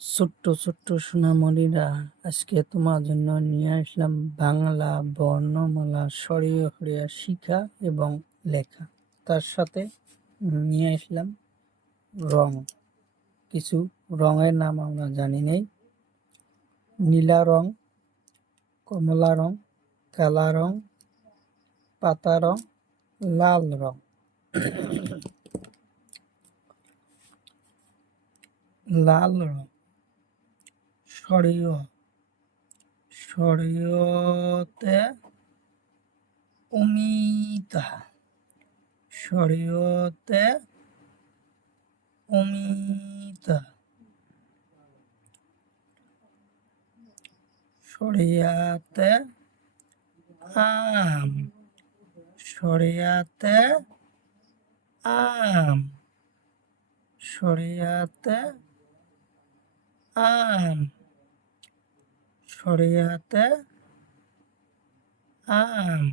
ছোট্ট ছোট্ট সোনামণিরা, আজকে তোমার জন্য নিয়ে আসলাম বাংলা বর্ণমালা সরিয়ে সরিয়ে শিখা এবং লেখা। তার সাথে নিয়ে আসলাম রং। কিছু রঙের নাম আমরা জানি নেই: নীলা রং, কমলা রং, কালা রং, পাতা রং, লাল রং। লাল রং সরিয়, সরিয়তে অমিতা, সরিয়তে অমিতা, সরিয়াতে আম, সরিয়াতে আম, সরিয়াতে আম, সরিয়াতে আম।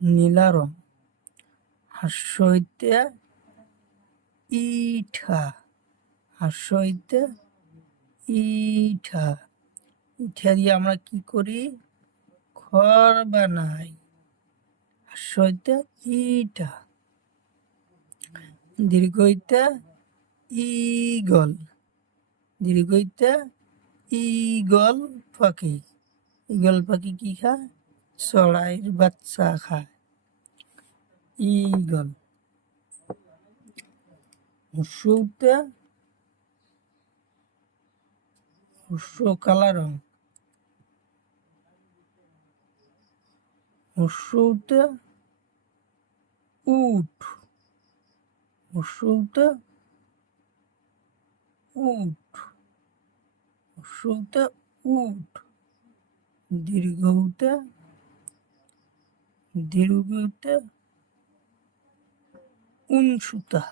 নীলা রং হাস্যইতে ইঠা, হাস্যইতে ইঠা। ইঠা দিয়ে আমরা কি করি? ঘর বানাই। হাস্যইতে ইঠা। দীর্ঘইতে ইগল, দীর্ঘইতে ইগল পাখি। ইগল পাখি কি খায়? চড়াইয়ের বাচ্চা খায়। ইগল। হুস্যতে হুস্য কালা রং, হুস্যতে উট, হুস্যতে উট, হুস্যতে উট। দীর্ঘতে দীর্ঘতে উনসুতা,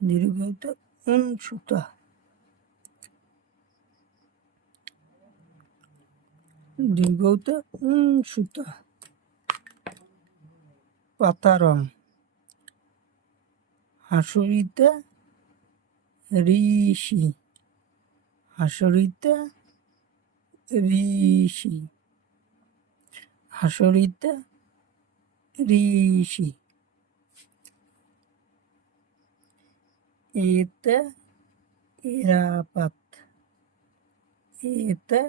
দীর্ঘতে উনসুতা। দীর্ঘতে উনসুতা। পাতা রং হাসুরিতে ঋষি, হাসুরিতে ঋষি, হাসুরিতে ঋষি। এতে এরাপাত, এতে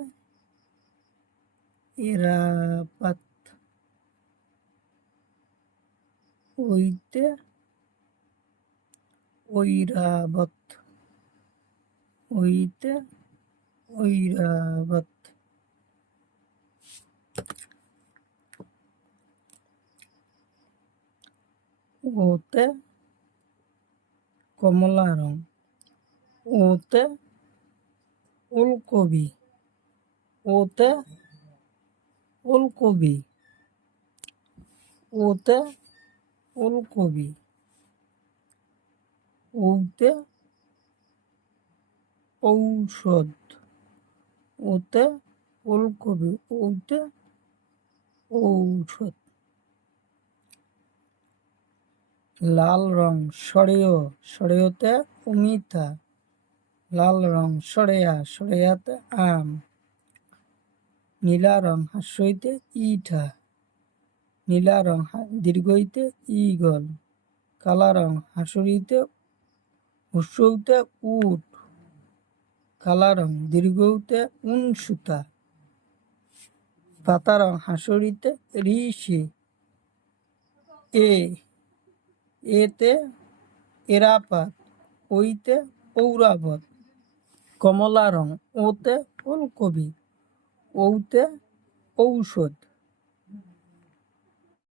এরাপাত। ওইতে ঐরাবত, ওইতে ঐরাবত। ওতে কমলা রং, ওতে ওলকবি, ওতে ওলকবি, ওতে ওলকবি। ওতে ঔষধ, ওতে ওলকবি, ওতে ঔষধ। লাল রং সরেয়, সরেয়তে অমিতা, লাল রং সরেয়া, সরেয়াতে আম। নীলা রং হাস্যইতে ইঠা, নীলা রং দীর্ঘইতে ইগল। কালা রং হাসুরিতে হুস্যতে উট, কালা রং দীর্ঘতে উনসুতা। পাতা রং হাসুরিতে ঋষি, এতে এরাপাত, ওইতে ঔরাবত। কমলা রং ওতে ওলকবি, ওতে ঔষধ।